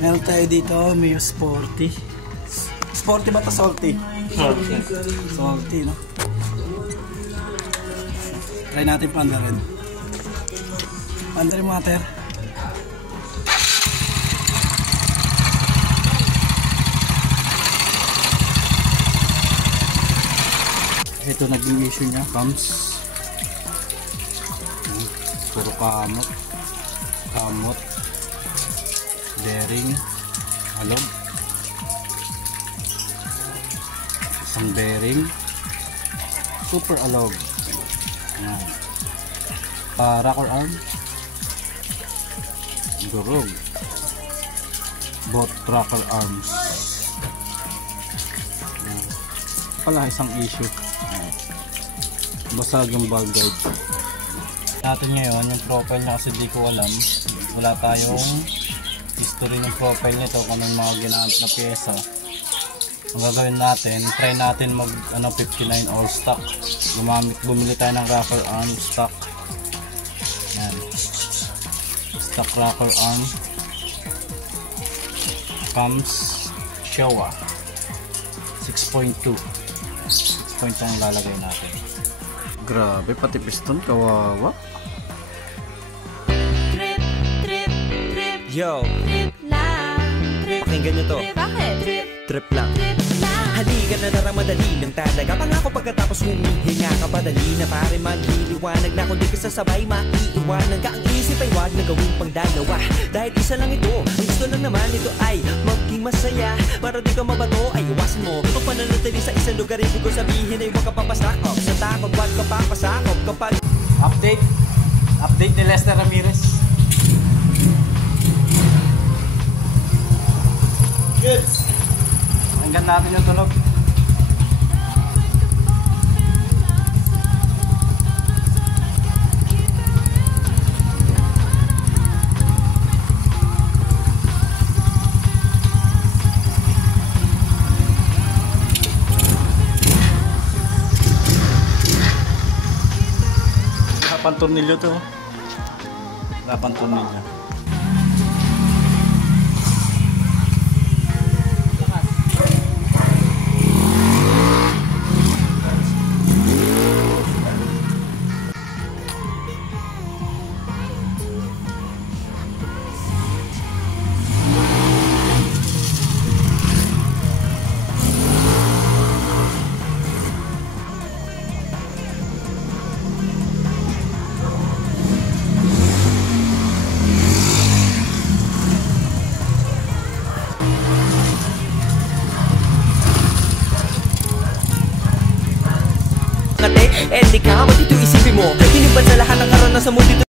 Meron tayo dito, Mio Sporty. Sporty ba ito? Salty? Salty. Salty, no? Try natin pandarin. Pandarin mater. Ito naging issue niya, cams. Puro kamot. Kamot. Bearing. Alog. Isang bearing. Super alog. Ayan. Rocker arm. Durog. Both rocker arms. Ayan. Pala isang issue. Basag yung ball guide natin ngayon. Yung profile niya kasi di ko alam, wala tayong history ng profile nito kung anong mga ginamit na pyesa. Ang gagawin natin, try natin mag 59 all stock. Bumili tayo ng rocker arm stock. Yan, stock rocker arm comes Showa 6.2 ang lalagay natin. Grabe, pati piston, kawawa. Trip, trip, trip. Yo, Trip lang. Trip. pakinggan nyo to. Bakit? Trip, Trip lang. trip lang. Halika na tara, madali lang talaga. Pangako pagkatapos humihinga ka, padali na pare magliliwanag na. Kung di ka sasabay, maiiwanan ka. Ang isip ay wag na gawing pangdalawa, dahil isa lang ito. Ang gusto lang naman ito ay maging masaya. Para di ka mabato, ay iwasan mo ang pananatili sa isang lugar. Ibig ko sabihin ay huwag ka papasakop sa takot, wag ka papasakop kapag Update ni Lester Ramirez. Good. Hanggang natin yung tunog. Lapan tornilyo to. Lapan tornilyo. Eh di ka, matito isipin mo. Hinipan sa lahat ng karanasan mo dito.